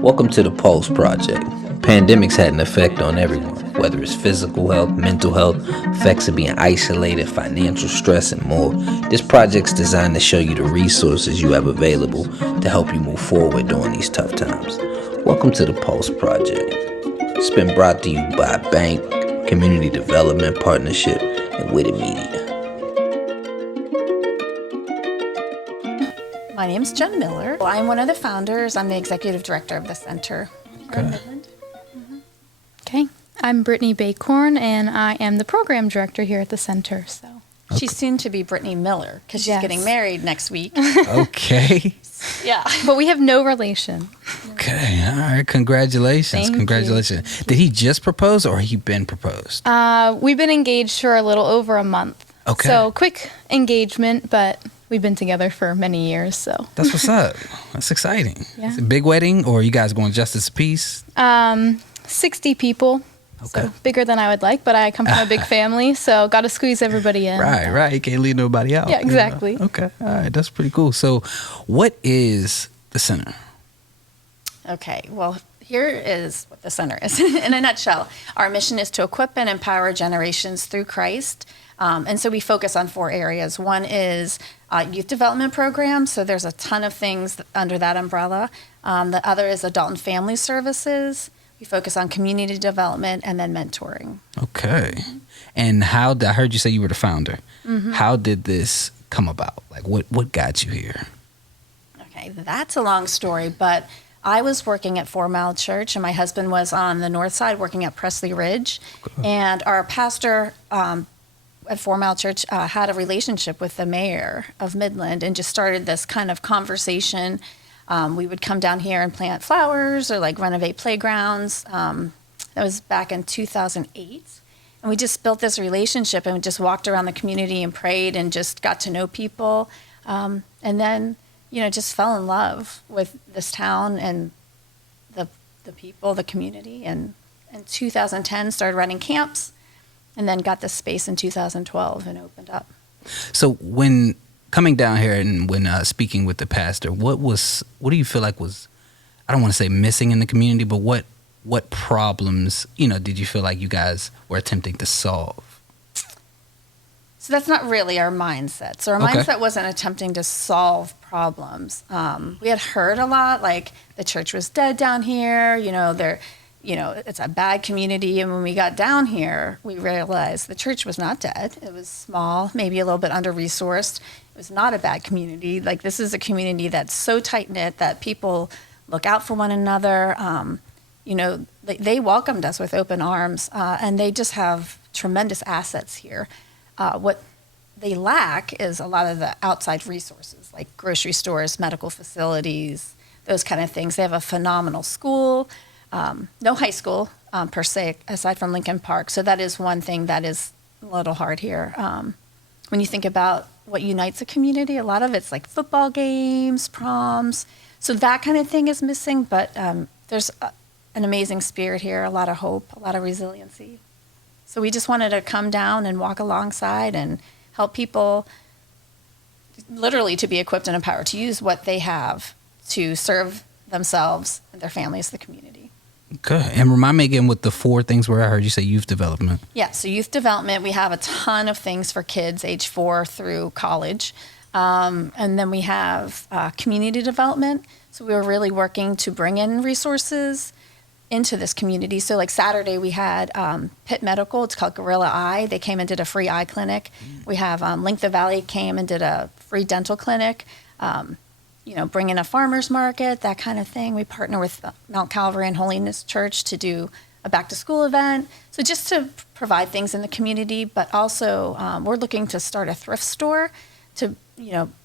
Welcome to the Pulse Project. Pandemics had an effect on everyone, whether it's physical health, mental health, effects of being isolated, financial stress, and more. This project's designed to show you the resources you have available to help you move forward during these tough times. Welcome to the Pulse Project. It's been brought to you by Bank, Community Development Partnership, and Witted Media. My name's Jen Miller. I'm one of the founders. I'm the executive director of the center here in Midland. Okay, I'm Brittany Bacorn, and I am the program director here at the center. She's soon to be Brittany Miller because she's getting married next week. Okay. Yeah. But we have no relation. Okay. All right. Congratulations. Thank Congratulations. Did he just propose or he been proposed? We've been engaged for a little over a month. Okay. So quick engagement, but we've been together for many years. So That's what's up. That's exciting. Yeah. Is it a big wedding or are you guys going justice peace? 60 people. Okay. So bigger than I would like, but I come from a big family, so got to squeeze everybody in. Right. You can't leave nobody out. Yeah, exactly. You know? Okay. All right. That's pretty cool. So what is the center? Okay. Well, here is what the center is in a nutshell. Our mission is to equip and empower generations through Christ. And so we focus on 4 areas. One is youth development programs. So there's a ton of things under that umbrella. The other is adult and family services. We focus on community development and then mentoring. Okay. And I heard you say you were the founder. Mm-hmm. How did this come about? Like what got you here? Okay, that's a long story, but I was working at 4 Mile Church and my husband was on the north side working at Presley Ridge. Okay. And our pastor at 4 Mile Church had a relationship with the mayor of Midland and just started this kind of conversation. We would come down here and plant flowers or like renovate playgrounds. That was back in 2008. And we just built this relationship and we just walked around the community and prayed and just got to know people. And then, just fell in love with this town and the people, the community. And in 2010, started running camps and then got this space in 2012 and opened up. So when coming down here and when speaking with the pastor, what do you feel like was, I don't want to say missing in the community, but what problems, did you feel like you guys were attempting to solve? So that's not really our mindset. So our mindset wasn't attempting to solve problems. We had heard a lot, like the church was dead down here, it's a bad community. And when we got down here, we realized the church was not dead. It was small, maybe a little bit under-resourced. It was not a bad community. Like, this is a community that's so tight-knit that people look out for one another. They welcomed us with open arms, and they just have tremendous assets here. What they lack is a lot of the outside resources, like grocery stores, medical facilities, those kind of things. They have a phenomenal school. No high school, per se, aside from Lincoln Park. So that is one thing that is a little hard here. When you think about what unites a community, a lot of it's like football games, proms. So that kind of thing is missing, but there's an amazing spirit here, a lot of hope, a lot of resiliency. So we just wanted to come down and walk alongside and help people literally to be equipped and empowered to use what they have to serve themselves and their families, the community. Okay. And remind me again what the 4 things were. I heard you say youth development. Yeah, so youth development, we have a ton of things for kids age 4 through college. And then we have community development. So we were really working to bring in resources into this community. So like Saturday we had Pitt Medical, it's called Gorilla Eye. They came and did a free eye clinic. We have Link the Valley came and did a free dental clinic. Bring in a farmer's market, that kind of thing. We partner with Mount Calvary and Holiness Church to do a back-to-school event. So just to provide things in the community, but also we're looking to start a thrift store to,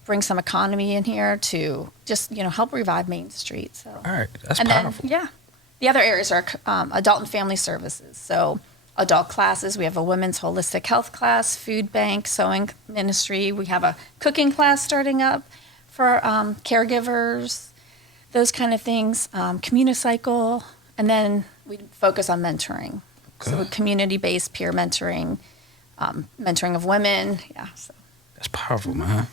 bring some economy in here to just, help revive Main Street. So. All right, that's and powerful. Then, the other areas are adult and family services. So adult classes, we have a women's holistic health class, food bank, sewing ministry. We have a cooking class starting up for caregivers, those kind of things, Communicycle, and then we focus on mentoring. Okay. So community-based peer mentoring, mentoring of women, So That's powerful, man.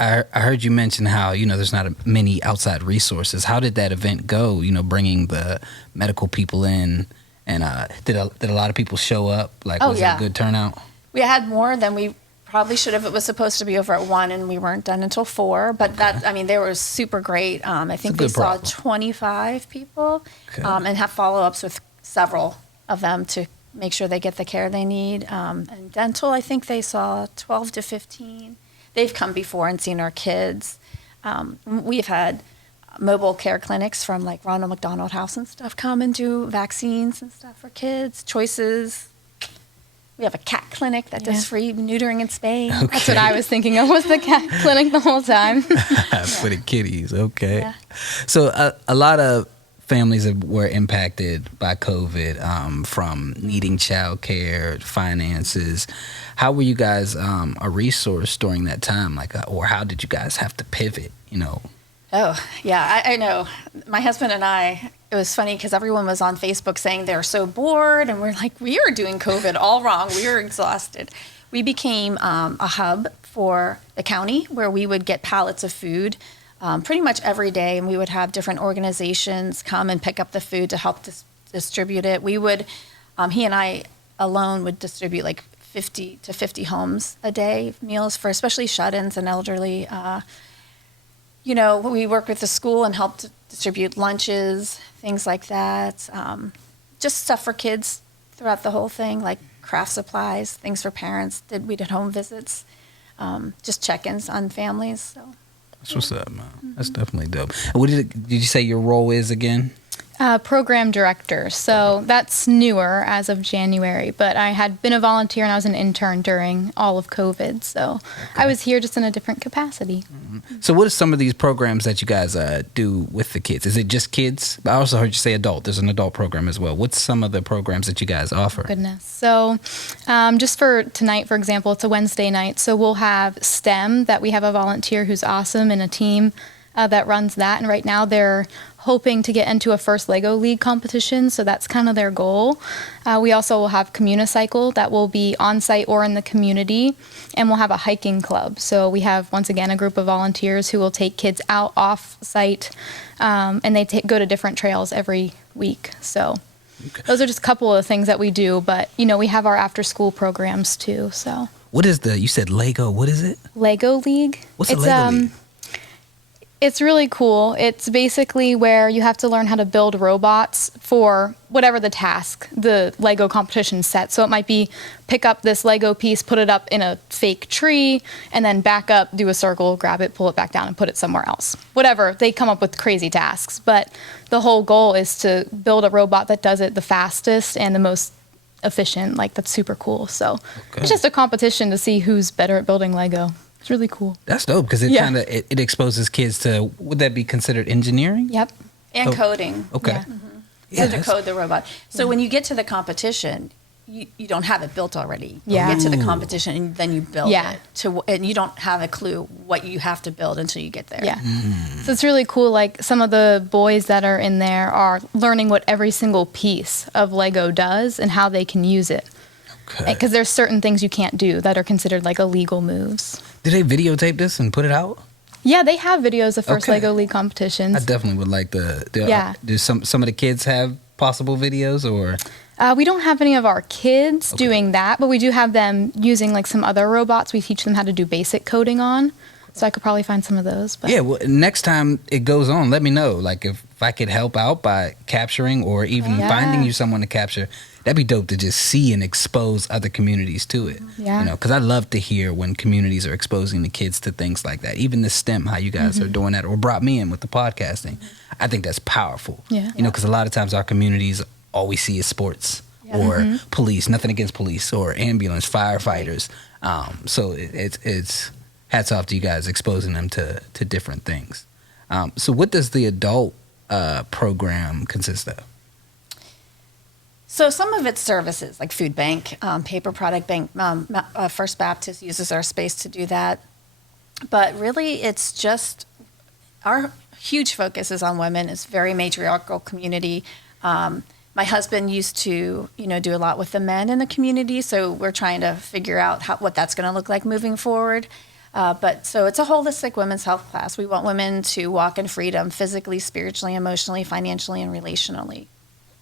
I heard you mention how, there's not many outside resources. How did that event go, bringing the medical people in? And did a lot of people show up? Like, was it a good turnout? We had more than we probably should have. It was supposed to be over at 1, and we weren't done until 4. But they were super great. I think they saw 25 people and have follow-ups with several of them to make sure they get the care they need. And dental, I think they saw 12 to 15. They've come before and seen our kids. We've had mobile care clinics from like Ronald McDonald House and stuff come and do vaccines and stuff for kids, choices. We have a cat clinic that does free neutering and spaying. Okay. That's what I was thinking of, was the cat clinic the whole time. For the kitties, okay. Yeah. So a lot of families were impacted by COVID, from needing child care, finances. How were you guys a resource during that time? Or how did you guys have to pivot, Oh, yeah, I know. My husband and I, it was funny because everyone was on Facebook saying they're so bored, and we're like, we are doing COVID all wrong. We are exhausted. We became a hub for the county where we would get pallets of food pretty much every day, and we would have different organizations come and pick up the food to help distribute it. We would, he and I alone would distribute like 50 to 50 homes a day, meals for especially shut-ins and elderly. We work with the school and help to distribute lunches, things like that. Just stuff for kids throughout the whole thing, like craft supplies, things for parents. We did home visits, just check-ins on families. So that's what's up, man. Mm-hmm. That's definitely dope. And what did you say your role is again? Program director. So that's newer as of January, but I had been a volunteer and I was an intern during all of COVID. So I was here just in a different capacity. Mm-hmm. So what are some of these programs that you guys do with the kids? Is it just kids? I also heard you say adult. There's an adult program as well. What's some of the programs that you guys offer? Oh, goodness. So just for tonight, for example, it's a Wednesday night. So we'll have STEM, that we have a volunteer who's awesome, and a team that runs that. And right now they're hoping to get into a first Lego League competition, so that's kind of their goal. We also will have Communicycle that will be on site or in the community, and we'll have a hiking club. So we have, once again, a group of volunteers who will take kids out off site, and they go to different trails every week. So those are just a couple of things that we do, but we have our after school programs too. So what is you said Lego, what is it? Lego League. What's a Lego League? It's really cool. It's basically where you have to learn how to build robots for whatever the task the Lego competition set. So it might be pick up this Lego piece, put it up in a fake tree, and then back up, do a circle, grab it, pull it back down, and put it somewhere else. Whatever. They come up with crazy tasks. But the whole goal is to build a robot that does it the fastest and the most efficient. That's super cool. So It's just a competition to see who's better at building Lego. It's really cool. That's dope because it kind of it exposes kids to, would that be considered engineering? Yep. And coding. Okay. Yeah. Mm-hmm. To code the robot. So when you get to the competition, you don't have it built already. Yeah. You get to the competition and then you build it. And you don't have a clue what you have to build until you get there. Yeah. So it's really cool. Like some of the boys that are in there are learning what every single piece of Lego does and how they can use it. Because there's certain things you can't do that are considered like illegal moves. Did they videotape this and put it out? Yeah, they have videos of first Lego League competitions. I definitely would like do some of the kids have possible videos or? We don't have any of our kids doing that, but we do have them using some other robots we teach them how to do basic coding on. So I could probably find some of those. But. Yeah, well, next time it goes on, let me know. If I could help out by capturing or even finding you someone to capture, that'd be dope to just see and expose other communities to it. Yeah. Because I love to hear when communities are exposing the kids to things like that. Even the STEM, how you guys are doing that, or brought me in with the podcasting. I think that's powerful. Yeah. Because a lot of times our communities, all we see is sports or police. Nothing against police or ambulance, firefighters. So it's hats off to you guys exposing them to different things. So what does the adult program consist of? So some of it's services like food bank, paper product bank. First Baptist uses our space to do that. But really it's just our huge focus is on women. It's a very matriarchal community. My husband used to, do a lot with the men in the community. So we're trying to figure out what that's going to look like moving forward. But so it's a holistic women's health class. We want women to walk in freedom physically, spiritually, emotionally, financially, and relationally.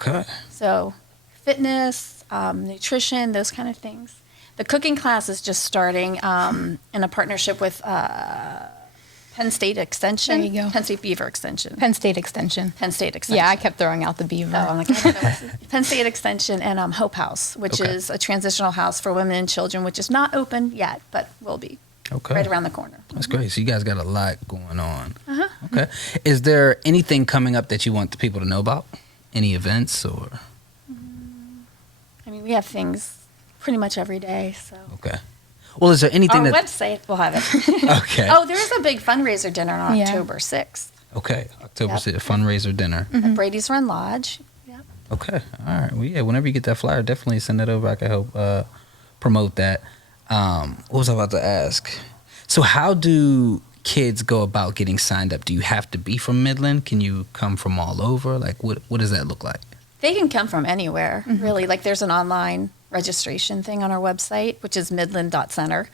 Okay. So fitness, nutrition, those kind of things. The cooking class is just starting in a partnership with Penn State Extension. There you go. Penn State Beaver Extension. Penn State Extension. Penn State Extension. Yeah, I kept throwing out the beaver. Oh, I'm like, I don't know what's- Penn State Extension and Hope House, which Okay. is a transitional house for women and children, which is not open yet, but will be Okay. right around the corner. That's great. So you guys got a lot going on. Uh-huh. Okay. Is there anything coming up that you want the people to know about? Any events or? I mean, we have things pretty much every day, so. Okay. Well, is there anything Our that? website will have it. Okay. Oh, there is a big fundraiser dinner on Yeah. October 6th Okay. October Yep. 6th, fundraiser dinner. at Brady's Run Lodge. Yep. Okay. All right. Well, yeah. Whenever you get that flyer, definitely send that over. I can help promote that. What was I about to ask? So, how do kids go about getting signed up? Do you have to be from Midland? Can you come from all over? Like, what does that look like? They can come from anywhere, really. Like, there's an online registration thing on our website, which is midland.center.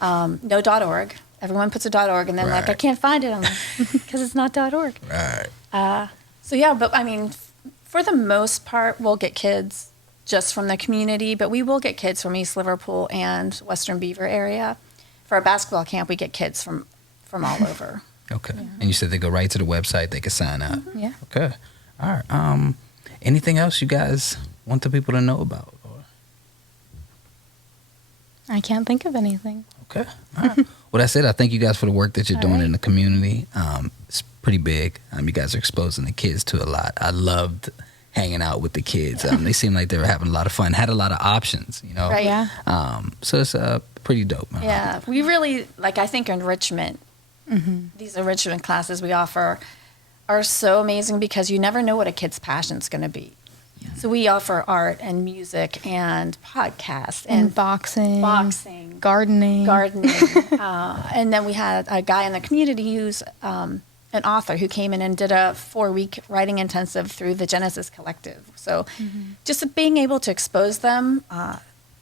No .org. Everyone puts a .org, and then like, I Right. can't find it. I'm like, because it's not .org. Right. So yeah, but I mean, for the most part, we'll get kids just from the community, but we will get kids from East Liverpool and Western Beaver area. For our basketball camp, we get kids from all over. Okay. And you said they go right to the website. They can sign up. Yeah. Okay. All right. Anything else you guys want the people to know about? Or? I can't think of anything. Okay. All right. Well, that's it. I thank you guys for the work that you're All doing right. in the community. It's pretty big. You guys are exposing the kids to a lot. I loved hanging out with the kids. They seemed like they were having a lot of fun. Had a lot of options, you know. Right. Yeah. So it's pretty dope. Yeah, we really, like, I think enrichment, these enrichment classes we offer are so amazing because you never know what a kid's passion's going to be. So we offer art and music and podcasts And boxing. boxing, Gardening. gardening. And then we had a guy in the community who's an author who came in and did a 4-week writing intensive through the Genesis Collective. So just being able to expose them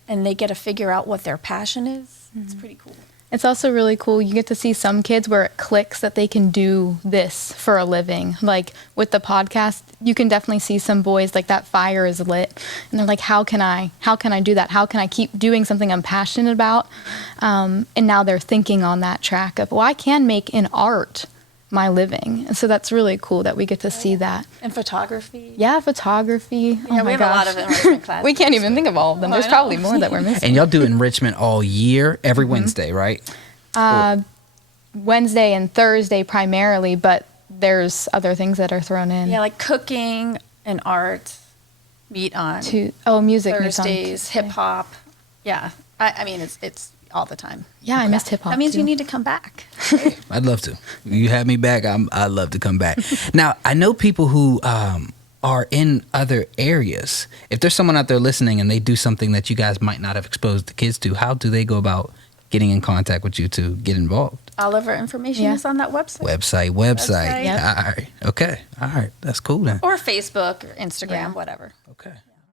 and they get to figure out what their passion is, it's pretty cool. It's also really cool. You get to see some kids where it clicks that they can do this for a living. Like with the podcast, you can definitely see some boys like that fire is lit, and they're like, "How can I do that? How can I keep doing something I'm passionate about?" And now they're thinking on that track of, "Well, I can make in art my living." And so that's really cool that we get to see that. And photography. Yeah, photography. Yeah, we have a lot of enrichment classes. We can't even think of all of them. Oh, I There's know. probably more that we're missing. And y'all do enrichment all year, every Wednesday, right? Wednesday and Thursday primarily, but there's other things that are thrown in. Yeah, like cooking and art meet on Music meets on Thursdays, Tuesday. hip hop. Yeah, I mean it's all the time. Yeah, I missed hip hop. That means too. you need to come back. I'd love to. You have me back. I'd love to come back. Now, I know people who are in other areas. If there's someone out there listening and they do something that you guys might not have exposed the kids to, how do they go about getting in contact with you to get involved? All of our information Yeah. is on that website. Website. Website. Yep. All right. Okay. All right. That's cool then. Or Facebook or Instagram, whatever. Okay.